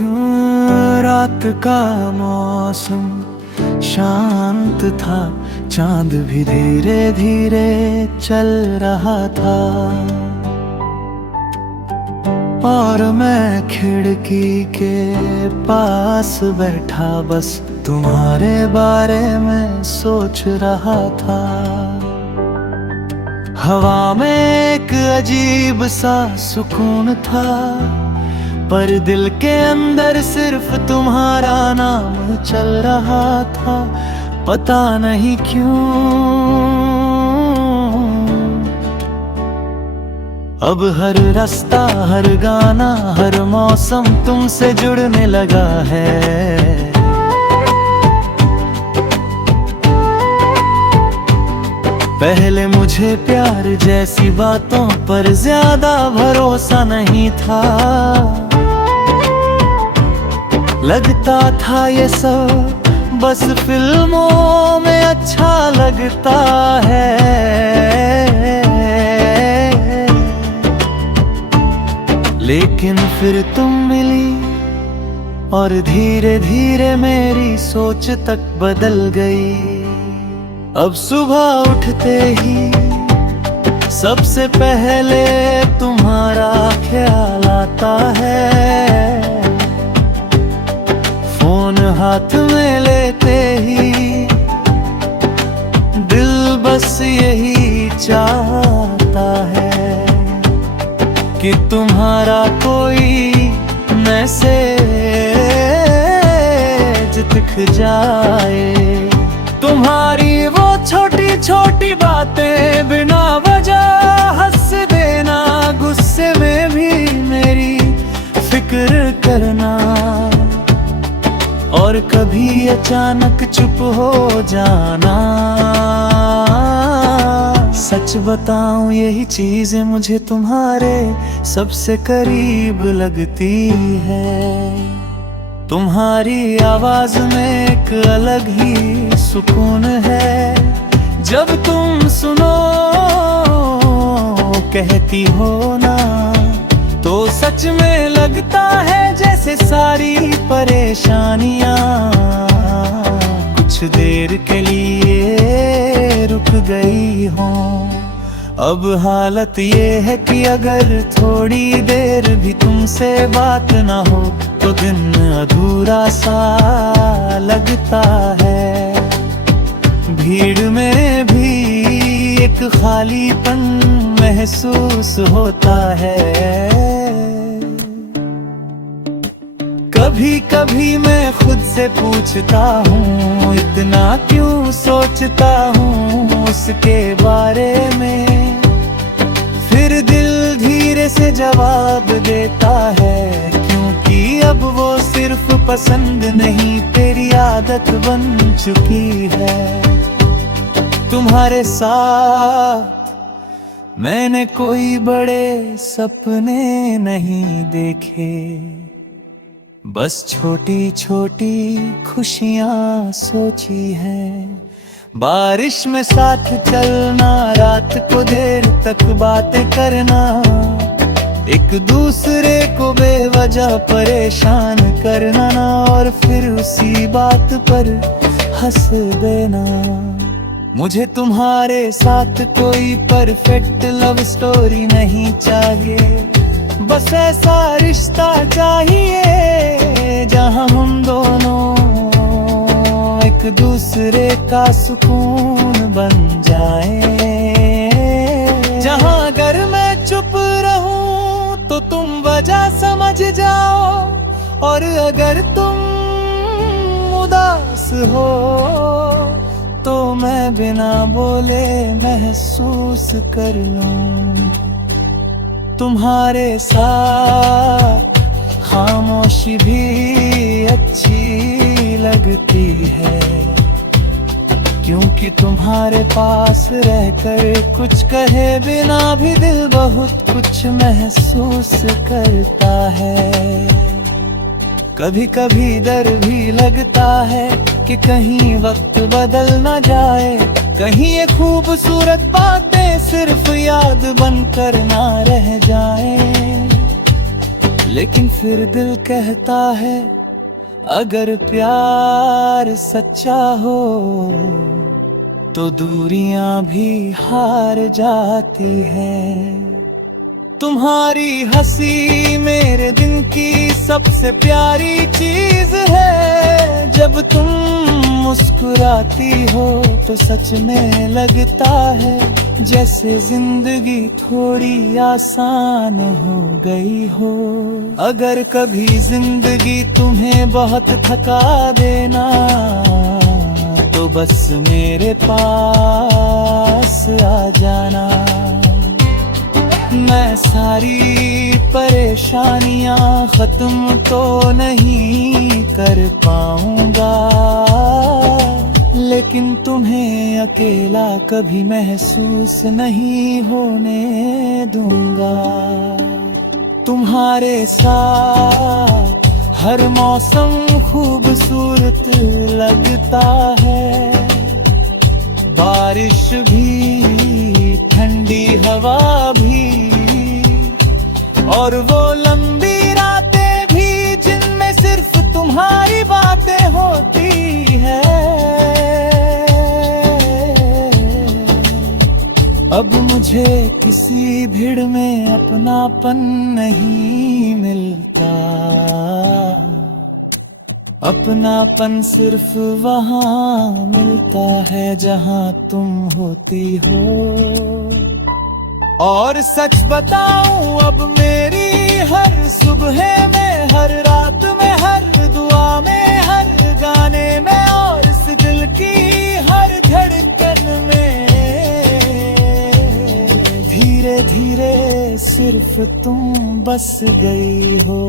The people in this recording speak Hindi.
रात का मौसम शांत था, चांद भी धीरे धीरे चल रहा था और मैं खिड़की के पास बैठा बस तुम्हारे बारे में सोच रहा था। हवा में एक अजीब सा सुकून था, पर दिल के अंदर सिर्फ तुम्हारा नाम चल रहा था, पता नहीं क्यों। अब हर रास्ता, हर गाना, हर मौसम तुमसे जुड़ने लगा है। पहले मुझे प्यार जैसी बातों पर ज्यादा भरोसा नहीं था, लगता था ये सब बस फिल्मों में अच्छा लगता है। लेकिन फिर तुम मिली और धीरे धीरे मेरी सोच तक बदल गई। अब सुबह उठते ही सबसे पहले तुम्हारा ख्याल आता है। फोन हाथ में लेते ही दिल बस यही चाहता है कि तुम्हारा कोई मैसेज दिख जाए। तुम्हारी वो छोटी छोटी बातें बिना वजह हंस देना, गुस्से में भी मेरी फिक्र करना, और कभी अचानक चुप हो जाना। सच बताऊं यही चीजें मुझे तुम्हारे सबसे करीब लगती है। तुम्हारी आवाज में एक अलग ही सुकून है, जब तुम सुनो कहती हो ना, तो सच में लगता है जैसे सारी परेशानियां कुछ देर के लिए रुक गई हों। अब हालत ये है कि अगर थोड़ी देर भी तुमसे बात ना हो तो दिन अधूरा सा लगता है। भीड़ में भी एक खालीपन महसूस होता है। कभी कभी मैं खुद से पूछता हूँ, इतना क्यों सोचता हूँ उसके बारे में। फिर दिल धीरे से जवाब देता है, क्योंकि अब वो सिर्फ पसंद नहीं तेरी आदत बन चुकी है। तुम्हारे साथ मैंने कोई बड़े सपने नहीं देखे, बस छोटी छोटी खुशियां सोची हैं। बारिश में साथ चलना, रात को देर तक बातें करना, एक दूसरे को बेवजह परेशान करना ना, और फिर उसी बात पर हंस देना। मुझे तुम्हारे साथ कोई परफेक्ट लव स्टोरी नहीं चाहिए, बस ऐसा रिश्ता चाहिए जहां हम दोनों एक दूसरे का सुकून बन जाए। जहां अगर मैं चुप रहूं तो तुम वजह समझ जाओ, और अगर तुम उदास हो तो मैं बिना बोले महसूस कर लूं। तुम्हारे साथ खामोशी भी अच्छी लगती है, क्योंकि तुम्हारे पास रहकर कुछ कहे बिना भी दिल बहुत कुछ महसूस करता है। कभी कभी डर भी लगता है कि कहीं वक्त बदल ना जाए, कहीं ये खूबसूरत बातें सिर्फ याद बनकर ना रह जाए। लेकिन फिर दिल कहता है अगर प्यार सच्चा हो तो दूरियां भी हार जाती है। तुम्हारी हंसी मेरे दिन की सबसे प्यारी चीज है। जब तुम मुस्कुराती हो तो सच में लगता है जैसे जिंदगी थोड़ी आसान हो गई हो। अगर कभी जिंदगी तुम्हें बहुत थका देना तो बस मेरे पास आ जाना। मैं सारी परेशानियां खत्म तो नहीं कर पाऊंगा, लेकिन तुम्हें अकेला कभी महसूस नहीं होने दूंगा। तुम्हारे साथ हर मौसम खूबसूरत लगता है, बारिश भी ठंडी हवा भी और वो लंबी रातें भी जिनमें सिर्फ तुम्हारी बातें होती है। अब मुझे किसी भीड़ में अपनापन नहीं मिलता, अपनापन सिर्फ वहाँ मिलता है जहाँ तुम होती हो। और सच बताऊं अब मेरी हर सुबह में, हर रात में, हर दुआ में, हर गाने में और इस दिल की हर धड़कन में धीरे धीरे सिर्फ तुम बस गई हो।